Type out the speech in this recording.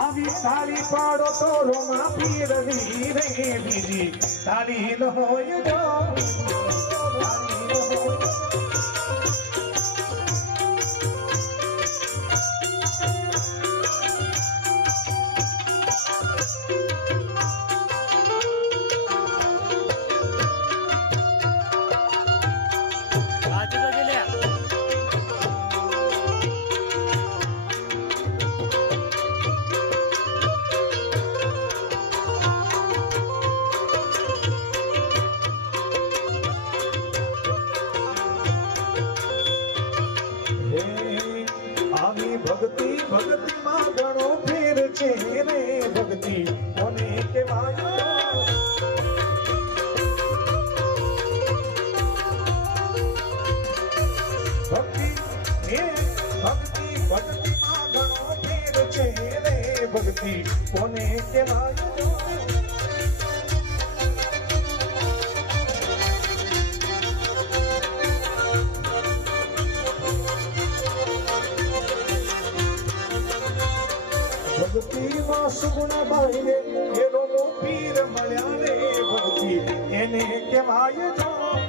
આવી તાળી પાડો તો રોમા પીરની રે બીજી તાળી ન હોય જો भक्ति भक्ति मां गणो फेर छे रे भक्ति कोने केवायो भक्ति हे भक्ति भक्ति मां गणो फेर छे रे भक्ति कोने केवायो भक्ति में सुगुण बाईने ये रोमो पीर मल्या रे भक्ति एने केवाय जो